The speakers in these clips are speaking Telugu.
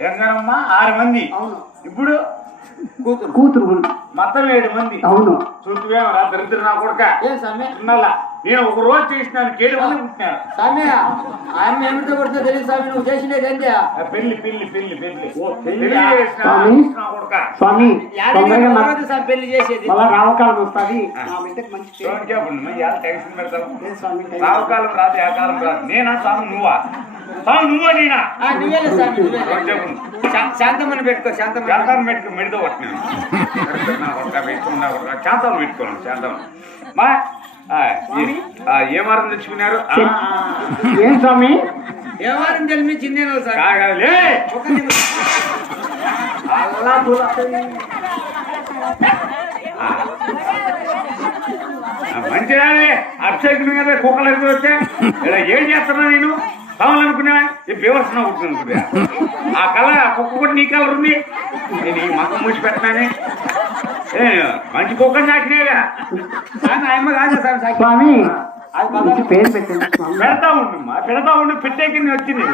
ఎంగనమ్మ ఆరు మంది. అవును. ఇప్పుడు కూతురు. కూతురు మొత్తం ఏడు మంది. అవును. చూస్తువేమరా దరిద్ర నా కొడుక. ఏం ఉన్నలా నేను ఒక రోజు చేసినాను కేడు మంది పుట్టినాను స్వామి ఆయన ఏమిటో కొడుతుందో తెలియదు స్వామి నువ్వు చేసినది ఏంటి? ఆ పెళ్ళి పెళ్ళి స్వామి? చేసేది? రావకాలం వస్తుంది. రావకాలం రాదు ఆ కాలం రాదు. నేనా స్వామి? నువ్వా? స్వామి నువ్వా నేనా? నువ్వేలే స్వామి శాంతమని పెట్టుకో శాంతమని శాంతం పెట్టుకు మెడితో పట్టినాను శాంతం పెట్టుకోను శాంతం మా ఏ- ఆ, ఏ వారం తెచ్చుకున్నారు? ఆ, ఏం స్వామి? దులా. ఆ. ఆ, మంచిగా అభిషేకం మీద కుక్కలు ఎదురు వచ్చే ఇలా ఏం చేస్తున్నా నేను? కావాలనుకున్నా ఈ బేవర్సన అనుకున్నా. ఆ కలర్ ఆ కుక్క కూడా నీ కలర్ ఉంది. నేను ఈ మక్క మూసి పెట్టినానే. ఏ, మంచి కుక్క నాకినేగా స్వామి ఆయమ్మ కాదు స్వామి సాకి స్వామి మంచి పేరు పెట్టండి స్వామి పెడతా ఉండు మా పెడతా ఉండు పెట్టేకి నేను వచ్చింది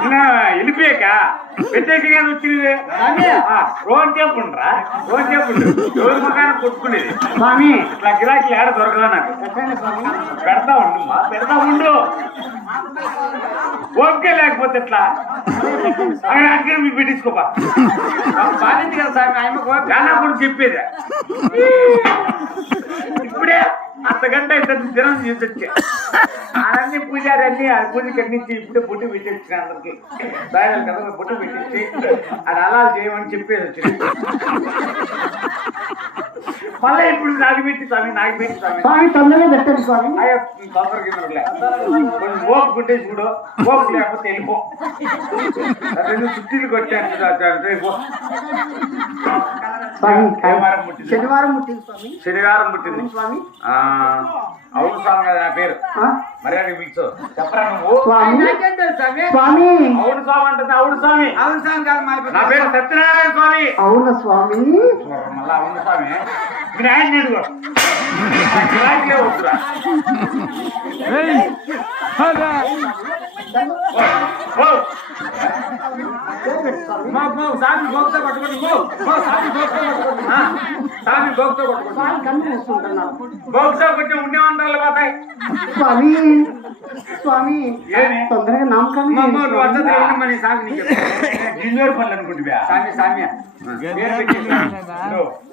నిన్న వెళ్ళిపోయాక పెట్టేకి కానీ వచ్చింది రోజు చెప్పుండ్రా రోజు చెప్పుండు రోజు మకాన కొట్టుకునేది. స్వామి. ఇట్లా గిరాకీ ఏడ దొరకదా నాకు పెడతా ఉండు మా పెడతా ఉండు. ఓకే లేకపోతే ఎట్లా? అక్కడ అక్కడ మీకు పెట్టించుకోపా. బాధింది కదా ఆయమ్మకు గానా కూడా చెప్పేది. ఇప్పుడే అంతగంట అయితే దినం చేసొచ్చా అన్ని పూజారి అన్ని ఆ పూజకి అన్నించి ఇప్పుడే పుట్టి పెట్టించిన అందరికి. దాని కదా పుట్టి పెట్టించి అది అలా చేయమని చెప్పేసి వచ్చింది. మళ్ళీ ఇప్పుడు నాకు పెట్టి స్వామి నాకు పెట్టి స్వామి. స్వామి తొందరగా పెట్టండి స్వామి. అయ్యో తొందర కిందలే కొంచెం ఓపు కొట్టే చూడు. ఓపు లేకపోతే వెళ్ళిపో. రెండు చుట్టీలు కొట్టాను స్వామి. శనివారం పుట్టింది స్వామి. శనివారం పుట్టింది. స్వామి. ఆ, అవును స్వామి కదా నా పేరు? పిలుచు. చెప్పరా నువ్వు? స్వామి. స్వామి? అవును స్వామి అంటే అవును స్వామి. అవును స్వామి కాదు మా నా పేరు సత్యనారాయణ స్వామి. అవునా స్వామి? మళ్ళా అవును స్వామి. మీరు ఆయన వద్దురా. మా మా స్వామి కొట్టుకోండి స్వామి కొట్టుకోండి కొట్టుకోండి ఉండే వందలు పోతాయి? తొందరగా నామకరణం. మరి నీకు. పనులు అనుకుంటున్నా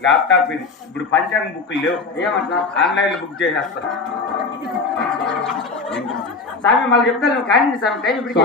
ల్యాప్టాప్ ఇది. ఇప్పుడు పంచాంగ బుక్ లేవు. ఏమంటా ఆన్లైన్లో బుక్ చేసేస్తా. స్వామి మళ్ళీ చెప్తాను. కానీ స్వామి. టైం ఇప్పుడు